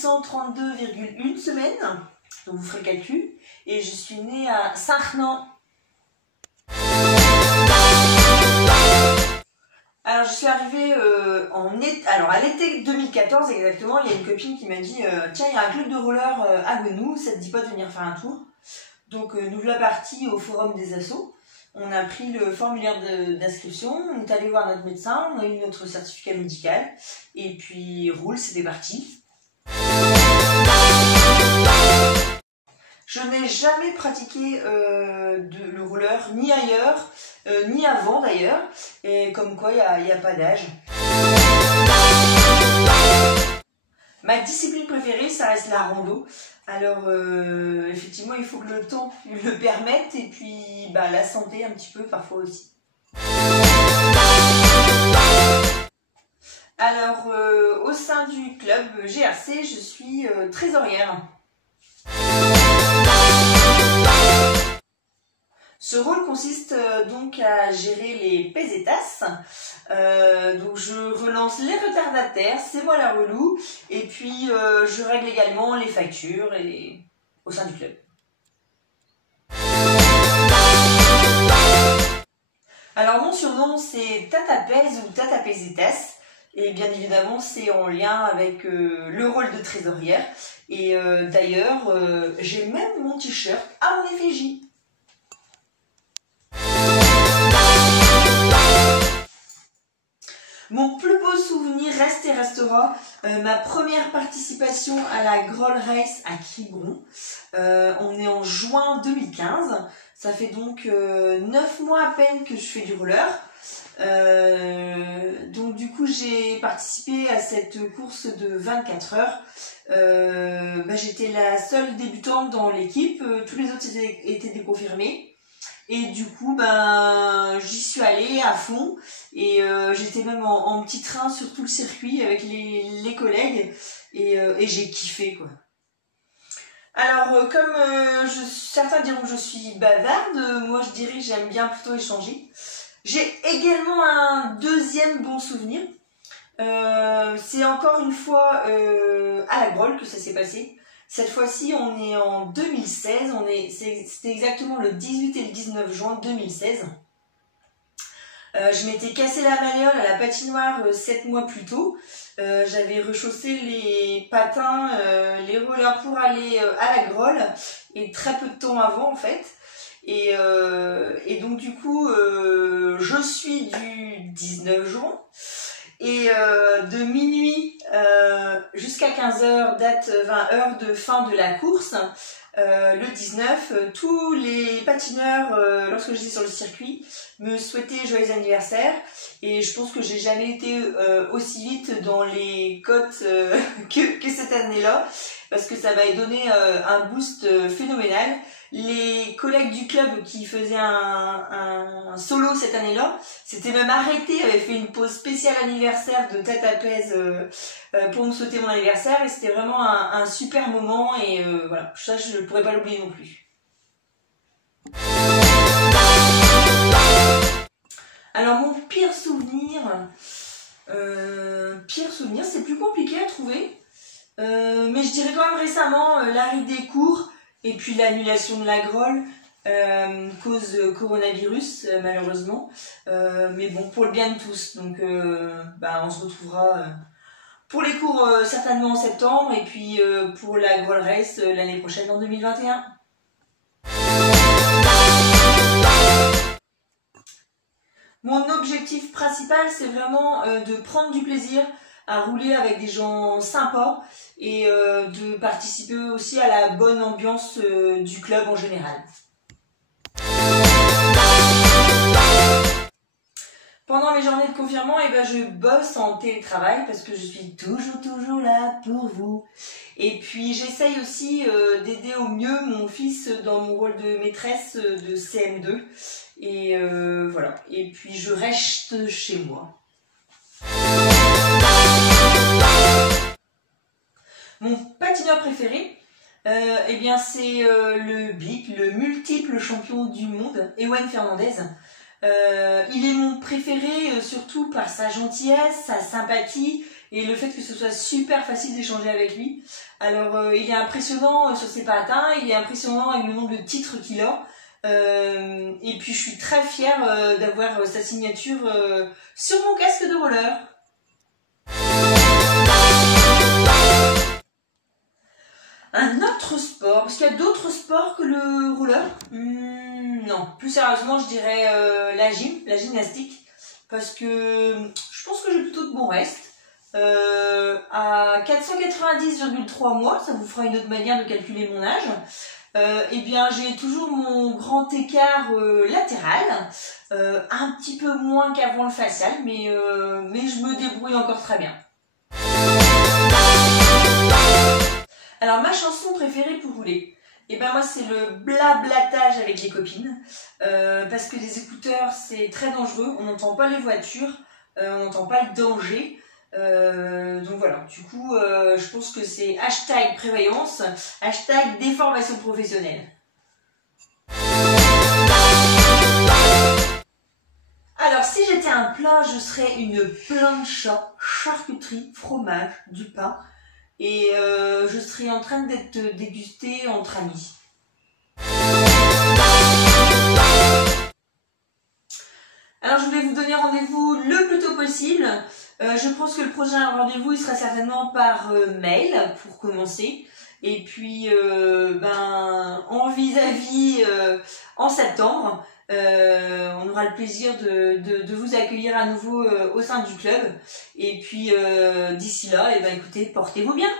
632,1 semaines, donc vous ferez le calcul, et je suis née à Saint-Renan. Alors je suis arrivée à l'été 2014 exactement, il y a une copine qui m'a dit tiens, il y a un club de roller à Gonou, ça te dit pas de venir faire un tour? Donc nous voilà partis au forum des assos. On a pris le formulaire d'inscription, on est allé voir notre médecin, on a eu notre certificat médical, et puis roule, c'était parti. Je n'ai jamais pratiqué le roller, ni ailleurs, ni avant d'ailleurs, et comme quoi il n'y a pas d'âge. Ma discipline préférée, ça reste la rando. Alors effectivement, il faut que le temps le permette, et puis la santé un petit peu parfois aussi. Alors au sein du club GRC, je suis trésorière. Ce rôle consiste donc à gérer les pesetas. Donc je relance les retardataires, c'est moi la relou, et puis je règle également les factures au sein du club. Alors mon surnom c'est Tata Pèse ou Tata Pesetas, et bien évidemment c'est en lien avec le rôle de trésorière, et d'ailleurs j'ai même mon t-shirt à mon effigie. Mon plus beau souvenir reste et restera ma première participation à la Groll Race à Quiberon. On est en juin 2015. Ça fait donc 9 mois à peine que je fais du roller. Donc du coup j'ai participé à cette course de 24 heures. J'étais la seule débutante dans l'équipe. Tous les autres étaient déconfirmés. Et du coup, j'y suis allée à fond, et j'étais même en petit train sur tout le circuit avec les collègues, et j'ai kiffé quoi. Alors comme certains diront que je suis bavarde, moi je dirais que j'aime bien plutôt échanger. J'ai également un deuxième bon souvenir. C'est encore une fois à la Groll que ça s'est passé. Cette fois-ci, on est en 2016, c'était exactement le 18 et le 19 juin 2016. Je m'étais cassé la malléole à la patinoire 7 mois plus tôt. J'avais rechaussé les patins, les rollers pour aller à la Groll, et très peu de temps avant en fait. Et donc du coup, je suis du 19 juin. Et de minuit jusqu'à 15 h, date 20 h de fin de la course, le 19, tous les patineurs, lorsque j'étais sur le circuit, me souhaitaient joyeux anniversaire. Et je pense que j'ai jamais été aussi vite dans les côtes que cette année-là, parce que ça m'a donné un boost phénoménal. Les collègues du club qui faisaient un solo cette année-là s'étaient même arrêtés, avaient fait une pause spéciale anniversaire de Tata Pèse pour me souhaiter mon anniversaire, et c'était vraiment un super moment, et voilà, ça je ne pourrais pas l'oublier non plus. Alors mon pire souvenir, c'est plus compliqué à trouver, mais je dirais quand même récemment l'arrêt des cours, et puis l'annulation de la Groll, cause coronavirus malheureusement, mais bon, pour le bien de tous. Donc on se retrouvera pour les cours certainement en septembre, et puis pour la Groll Race l'année prochaine en 2021. Mon objectif principal, c'est vraiment de prendre du plaisir à rouler avec des gens sympas, et de participer aussi à la bonne ambiance du club en général. Pendant mes journées de confinement, je bosse en télétravail parce que je suis toujours là pour vous. Et puis j'essaye aussi d'aider au mieux mon fils dans mon rôle de maîtresse de CM2. Et voilà. Et puis je reste chez moi. Mon patineur préféré, c'est le BIC, le multiple champion du monde, Ewan Fernandez. Il est mon préféré surtout par sa gentillesse, sa sympathie et le fait que ce soit super facile d'échanger avec lui. Alors il est impressionnant sur ses patins, il est impressionnant avec le nombre de titres qu'il a. Et puis je suis très fière d'avoir sa signature sur mon casque de roller. Un autre sport, parce qu'il y a d'autres sports que le roller. Non, plus sérieusement je dirais la gymnastique, parce que je pense que j'ai plutôt de bons restes. À 490,3 mois, ça vous fera une autre manière de calculer mon âge. Eh bien j'ai toujours mon grand écart latéral, un petit peu moins qu'avant le facial, mais je me débrouille encore très bien. Alors ma chanson préférée pour rouler, et ben moi c'est le blablatage avec les copines, parce que les écouteurs c'est très dangereux, on n'entend pas les voitures, on n'entend pas le danger. Donc voilà, du coup je pense que c'est hashtag prévoyance, hashtag déformation professionnelle. Alors si j'étais un plat, je serais une plancha, charcuterie, fromage, du pain, et je serais en train d'être dégustée entre amis. Alors je vais vous donner rendez-vous le plus tôt possible. Je pense que le prochain rendez-vous il sera certainement par mail pour commencer. Et puis en vis-à-vis en septembre. On aura le plaisir de vous accueillir à nouveau au sein du club. Et puis d'ici là, écoutez, portez-vous bien.